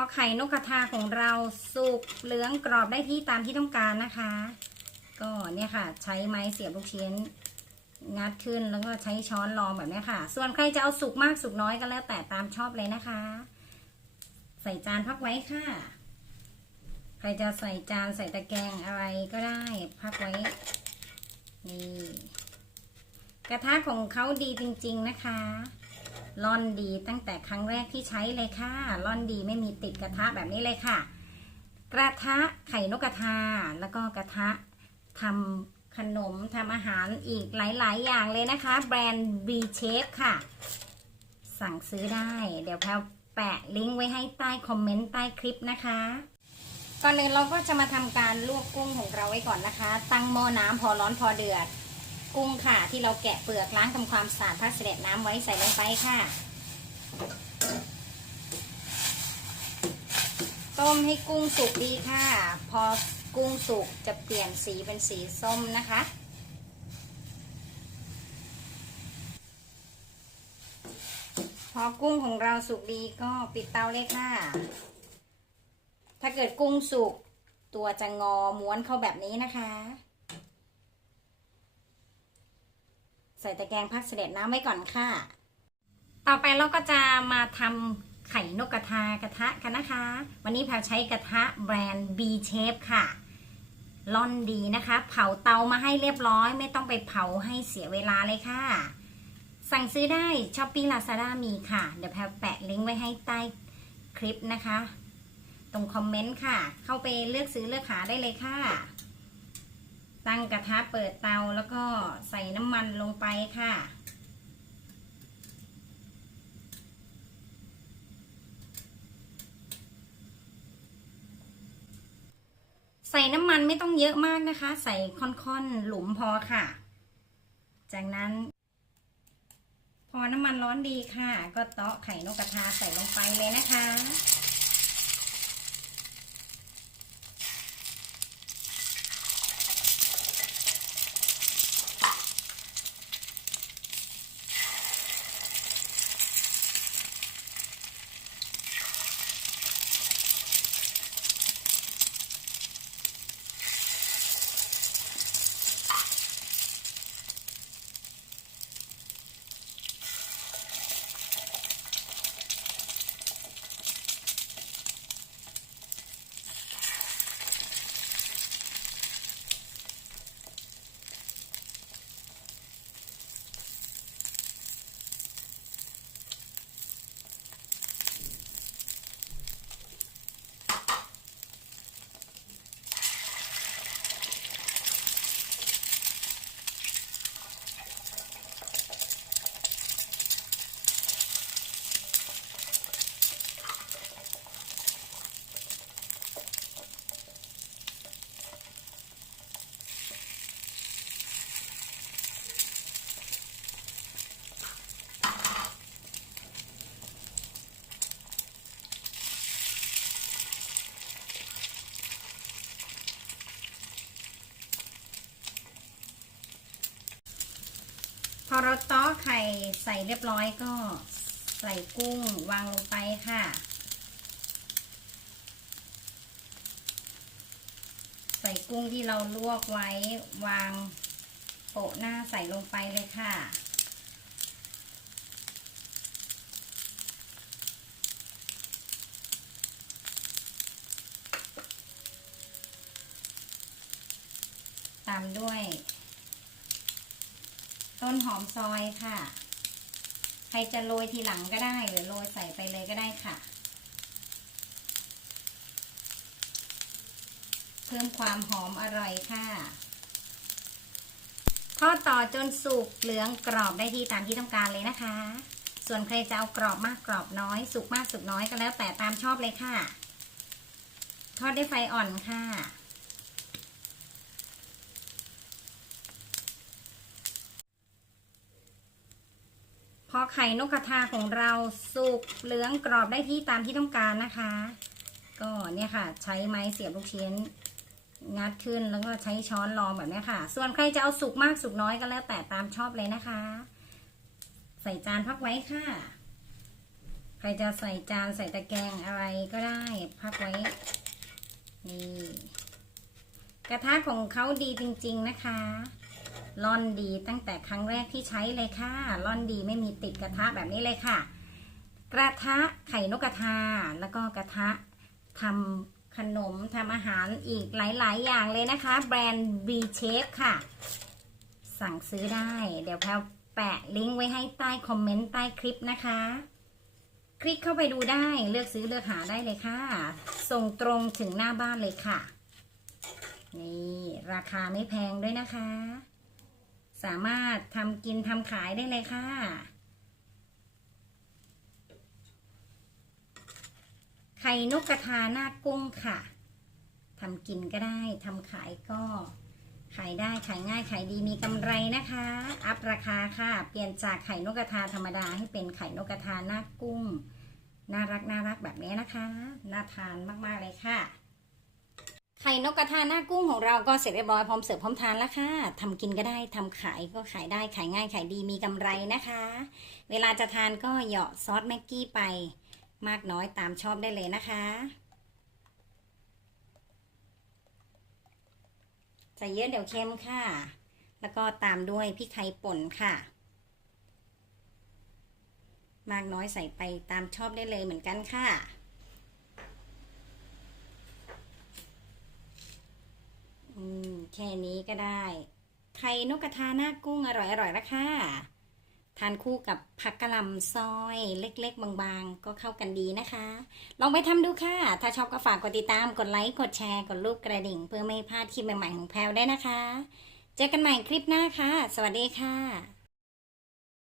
อไข่นกกระทาของเราสุกเหลืองกรอบได้ที่ตามที่ต้องการนะคะ ก็เนี่ยค่ะ ใช้ไม้เสียบลูกชิ้นงัดขึ้นแล้วก็ใช้ช้อนรองแบบนี้ค่ะ ส่วนใครจะเอาสุกมากสุกน้อยก็แล้วแต่ตามชอบเลยนะคะ ใส่จานพักไว้ค่ะ ใครจะใส่จานใส่ตะแกรงอะไรก็ได้พักไว้นี่กระทะของเขาดีจริง ๆนะคะ ร่อนดีตั้งแต่ครั้งแรกที่ใช้เลยค่ะร่อนดีไม่มีติดกระทะแบบนี้เลยค่ะ กระทะไข่นกกระทา แล้วก็กระทะทำขนมทำอาหารอีกหลาย ๆ อย่างเลยนะคะ แบรนด์ B Chef ค่ะ สั่งซื้อได้ เดี๋ยวแพลแปะลิงก์ไว้ให้ใต้คอมเมนต์ใต้คลิปนะคะก่อนอื่นเราก็จะมาทำการลวกกุ้งของเราไว้ก่อนนะคะ ตั้งหม้อน้ำพอร้อนพอเดือด กุ้งค่ะ ที่เราแกะเปลือกล้างทำความสะอาดพักเสด็จน้ำไว้ใส่ลงไปค่ะ ต้มให้กุ้งสุกดีค่ะ พอกุ้งสุกจะเปลี่ยนสีเป็นสีส้มนะคะ พอกุ้งของเราสุกดีก็ปิดเตาเลยค่ะ ถ้าเกิดกุ้งสุกตัวจะงอม้วนเข้าแบบนี้นะคะ ใส่ตะแกรงพักเสด็จน้ำไว้ก่อนค่ะ ต่อไปเราก็จะมาทำไข่นกกระทากระทะกันนะคะ วันนี้แพลใช้กระทะแบรนด์ B Shape ค่ะร่อนดีนะคะ เผาเตามาให้เรียบร้อย ไม่ต้องไปเผาให้เสียเวลาเลยค่ะ สั่งซื้อได้ช้อปปี้ลาซาด้ามีค่ะ เดี๋ยวแพลแปะลิงก์ไว้ให้ใต้คลิปนะคะ ตรงคอมเมนต์ค่ะ เข้าไปเลือกซื้อเลือกหาได้เลยค่ะ ตั้งกระทะเปิดเตาแล้วก็ใส่น้ำมันลงไปค่ะ ใส่น้ำมันไม่ต้องเยอะมากนะคะ ใส่ค่อนๆหลุมพอค่ะ จากนั้น พอน้ำมันร้อนดีค่ะ ก็เตาะไข่นกกระทาใส่ลงไปเลยนะคะ พอเราต้อไข่ใส่เรียบร้อยก็ใส่กุ้งวางลงไปค่ะ ใส่กุ้งที่เราลวกไว้วางโปะหน้าใส่ลงไปเลยค่ะตามด้วย ต้นหอมซอยค่ะ ใครจะโรยทีหลังก็ได้หรือโรยใส่ไปเลยก็ได้ค่ะ เพิ่มความหอมอร่อยค่ะทอดต่อจนสุกเหลืองกรอบได้ที่ตามที่ต้องการเลยนะคะ ส่วนใครจะเอากรอบมากกรอบน้อย สุกมากสุกน้อยก็แล้วแต่ตามชอบเลยค่ะ ทอดด้วยไฟอ่อนค่ะ ไข่นกกระทาของเราสุกเหลืองกรอบได้ที่ตามที่ต้องการนะคะ ก็เนี่ยค่ะ ใช้ไม้เสียบลูกชิ้นงัดขึ้นแล้วก็ใช้ช้อนรองแบบนี้ค่ะ ส่วนใครจะเอาสุกมากสุกน้อยก็แล้วแต่ตามชอบเลยนะคะ ใส่จานพักไว้ค่ะ ใครจะใส่จานใส่ตะแกรงอะไรก็ได้พักไว้นี่กระทะของเขาดีจริง ๆนะคะ ร่อนดีตั้งแต่ครั้งแรกที่ใช้เลยค่ะร่อนดีไม่มีติดกระทะแบบนี้เลยค่ะ กระทะไข่นกกระทา แล้วก็กระทะทำขนมทำอาหารอีกหลาย ๆ อย่างเลยนะคะ แบรนด์ B Chef ค่ะ สั่งซื้อได้ เดี๋ยวแพลแปะลิงก์ไว้ให้ใต้คอมเมนต์ใต้คลิปนะคะ คลิกเข้าไปดูได้เลือกซื้อเลือกหาได้เลยค่ะ ส่งตรงถึงหน้าบ้านเลยค่ะ นี่ ราคาไม่แพงด้วยนะคะ สามารถทำกินทำขายได้เลยค่ะ ไข่นกกระทาหน้ากุ้งค่ะทำกินก็ได้ทำขายก็ขายได้ขายง่ายขายดีมีกำไรนะคะ อัพราคาค่ะ เปลี่ยนจากไข่นกกระทาธรรมดาให้เป็นไข่นกกระทาหน้ากุ้ง น่ารักน่ารักแบบนี้นะคะ น่าทานมากๆเลยค่ะ ข่นกกระทาหน้ากุ้งของเราก็เสร็จเรียบร้อยพร้อมเสิร์ฟพร้อมทานแล้วค่ะทำกินก็ได้ทำขายก็ขายได้ขายง่ายขายดีมีกำไรนะคะ เวลาจะทานก็เหยาะซอสแม็กกี้ไปมากน้อยตามชอบได้เลยนะคะใส่เยอะเดี๋ยวเค็มค่ะ แล้วก็ตามด้วยพริกไทยป่นค่ะ มากน้อยใส่ไปตามชอบได้เลยเหมือนกันค่ะ อืมแค่นี้ก็ได้ ไข่นกกระทาหน้ากุ้งอร่อยๆแล้วค่ะ ทานคู่กับผักกะหล่ำซอยเล็ก ๆ บางๆ ก็เข้ากันดีนะคะ ลองไปทำดูค่ะ ถ้าชอบก็ฝากกดติดตาม กดไลค์ กดแชร์ กดรูปกระดิ่ง เพื่อไม่พลาดคลิปใหม่ๆของแพลวได้นะคะ เจอกันใหม่คลิปหน้าค่ะ สวัสดีค่ะ